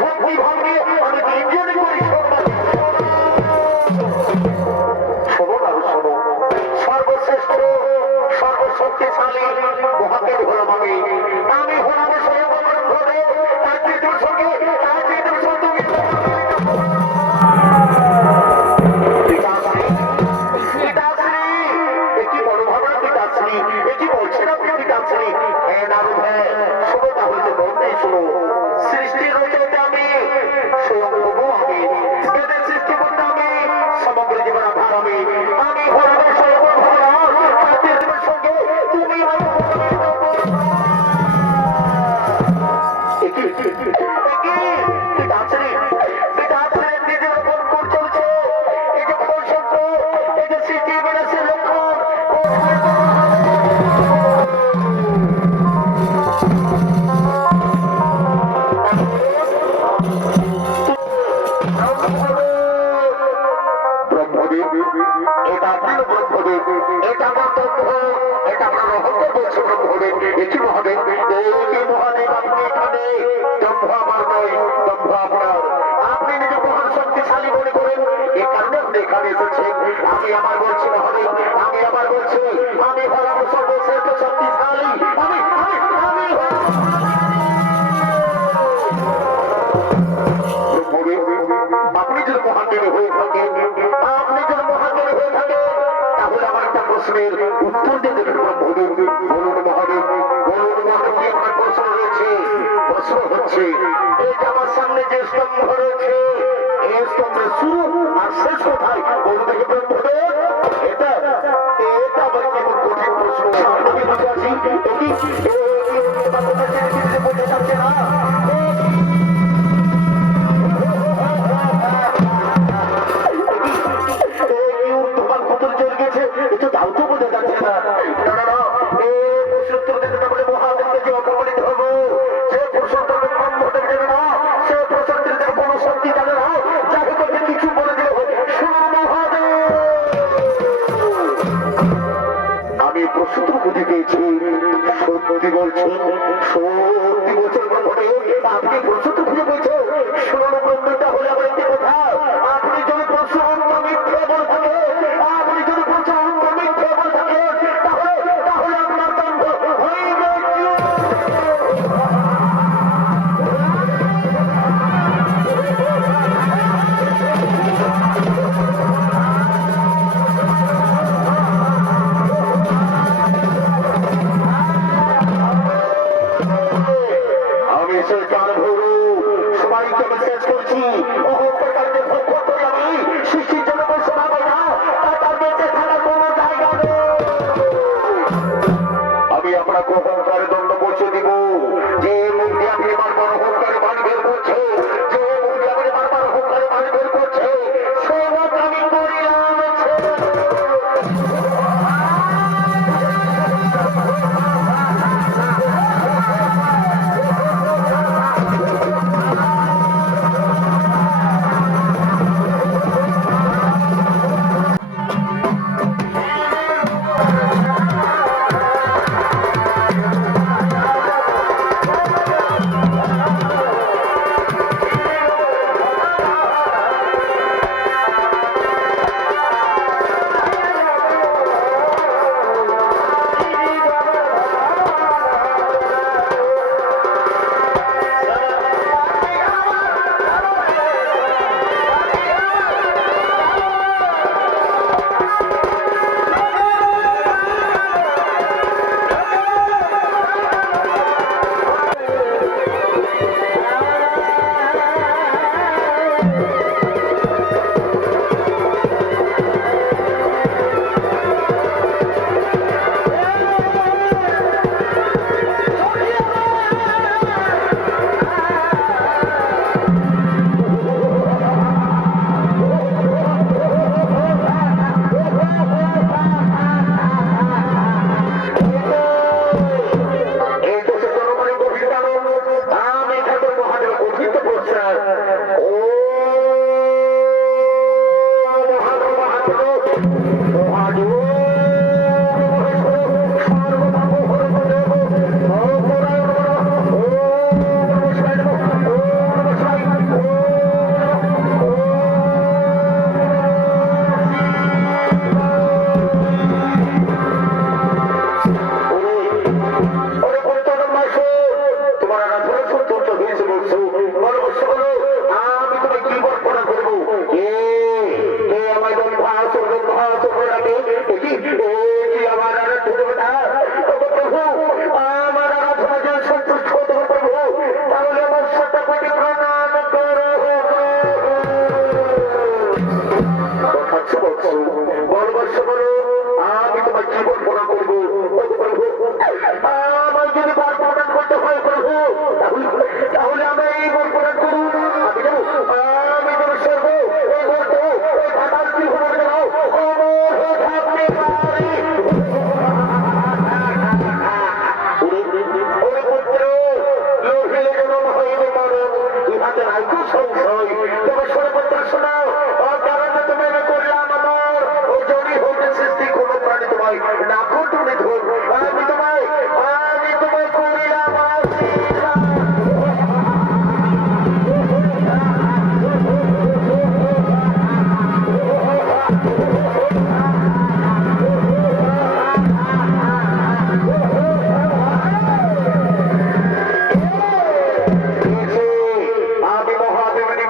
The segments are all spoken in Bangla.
ভক্তি ভাবে আমি তিনজনে করি শোনো না শোনো, সর্বশ্রেষ্ঠ সর্বশক্তিশালী মহাদেব হলাম আমি। আমি হলাম স্বয়ং ঘরে তার তৃতীয় সঙ্গে তার তৃতীয় সঙ্গে একটি বড় ভাবনা পিতাশ্রী এটি বলছে না পিতাশ্রী। হ্যাঁ নারু হ্যাঁ, শোনো তাহলে বলতে শোনো, সৃষ্টির রচয়িতা আমি, স্বয়ং প্রভু আমি, বেদের সৃষ্টি করতে আমি, সমগ্র জীবন আধার আমি। আমি হলাম স্বয়ং ভগবান, তাদের জীবনের সঙ্গে তুমি পিতাশ্রী পিতাশ্রী নিজের ওপর কোন চলছে, এই যে ফল সত্য, এই যে সৃষ্টি বিনাশের লক্ষণ ব্রহ্মদেব, এটা আপনার ব্রহ্মদেব, এটা আমার তথ্য, এটা আপনার রহস্য বলছে ব্রহ্মদেব। এটি মহাদেব, এই মহাদেব আপনি এখানে, দম্ভ আমার নয়, দম্ভ আপনার। আপনি নিজে মহান শক্তিশালী মনে করেন, এ কারণে আপনি এখানে এসেছেন। আমি আবার বলছি মহাদেব, আমি আবার বলছি, আমি হলাম সর্বশ্রেষ্ঠ শক্তিশালী, আমি আপনি যদি মহাদেব হয়ে থাকেন, আপনি যদি মহাদেব হয়ে থাকেন, তাহলে আমার একটা প্রশ্নের উত্তর দিয়ে দেবেন ব্রহ্মদেব। বলুন মহাদেব, বলুন মহাদেব, কি আপনার প্রশ্ন রয়েছে? প্রশ্ন হচ্ছে, এই যে আমার সামনে যে স্তম্ভ রয়েছে, এই স্তম্ভের শুরু আর শেষ কোথায়? বলুন দেখি ব্রহ্মদেব। এটা এটা আবার কেমন কঠিন প্রশ্ন? আপনাকে বুঝে আছি বলতে চাচ্ছে না। আমি প্রশ্ন বুঝে পেয়েছি, সত্যি বলছেন, সত্যি বলছেন ব্রহ্মদেব, আপনি প্রশ্ন খুঁজে পেয়েছেন। শুনুন ব্রহ্মটা হলে আমার একটি কথা, আপনি যদি প্রশ্ন মিথ্যে বলে থাকে, আপনি যদি প্রশ্ন মিথ্যে বলে থাকে, তাহলে তাহলে আপনার দণ্ড হইবে। আমি সরকার ভরু সবাইকে মেসেজ করছি, অহংকারকে ভক্ষ করি আমি, সৃষ্টির জন্য শোনা পাই না, তার বেঁচে থাকার কোনো জায়গা নেই। আমি আপনাকে অহংকারে দণ্ড পৌঁছে দিব। যে মুক্তি আপনি বারবার অহংকারে বাড়ি বের করছে, যে মুক্তি আপনি বারবার অহংকারে বাড়ি বের করছে, সে মত আমি করিলাম। সংশয় তবে সর্বত্র শোনাও কারণ তুমি না করলাম আমার ও জনি হতে সৃষ্টি কোনো প্রাণী তোমায় না করতে ধর আমি তোমায় করিলাম আমি মহাদেবের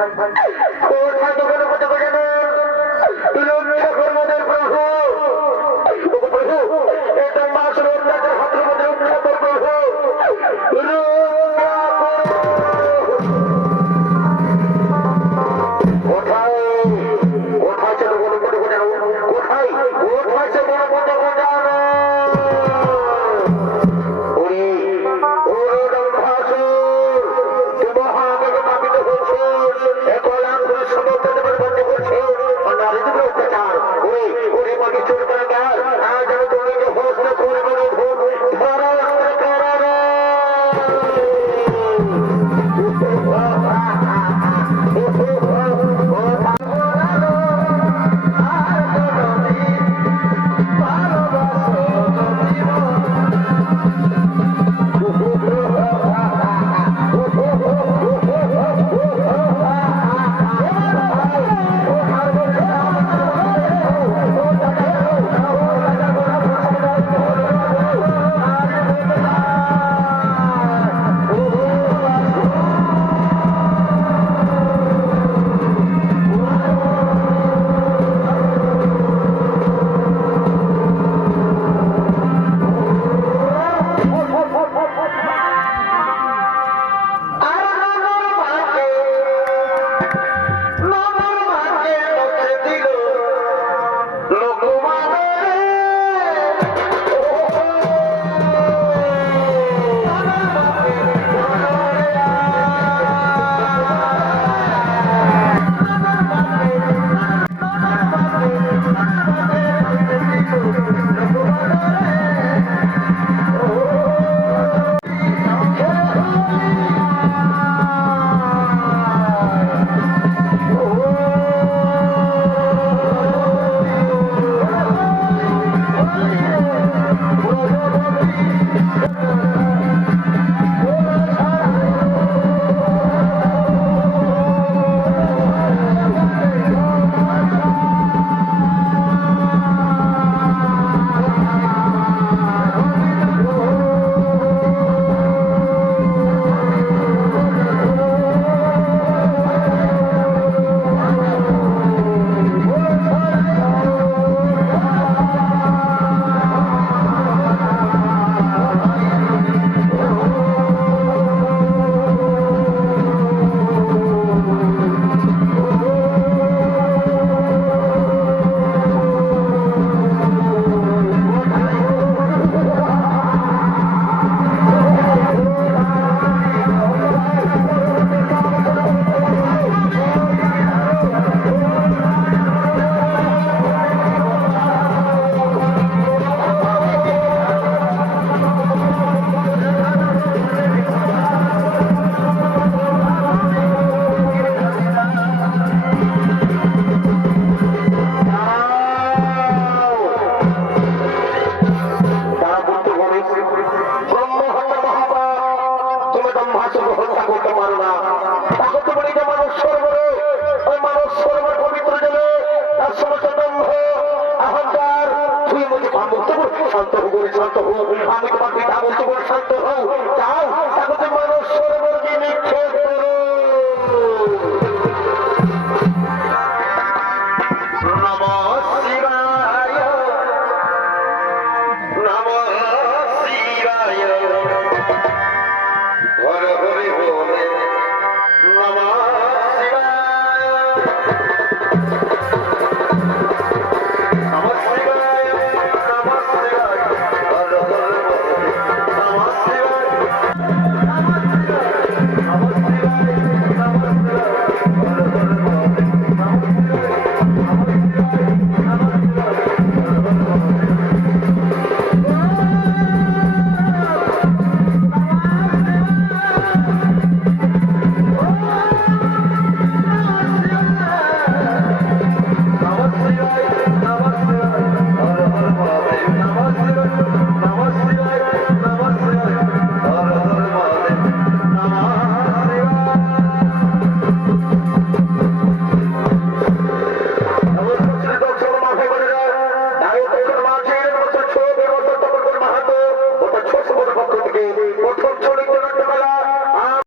কোথায় তো গেল কোথায় জানো রক্ষা কর্মদের প্রভু প্রভু এটা মাস রক্ষাদের হাতের মধ্যে রক্ষা কর প্রভু কোথায় কোথায় ছিল বলো কোথায় জানো কোথায় কোথায় ছিল বলো কোথায় জানো ওরে ওরে দম্ভাসুর তুমি মহাবেগে পাপিত হয়েছে একলা করে সমর্থন বন্ধ করছে নারীদের অত্যাচার ওরে ওরে মাকে চোর করে গেল আজ আমি তোমাকে হোস্ট করে বলে ভোগ ধরা করা শান্ত হো আমি তোমার পিতা বলতে শান্ত হও যাও তাকে মানুষ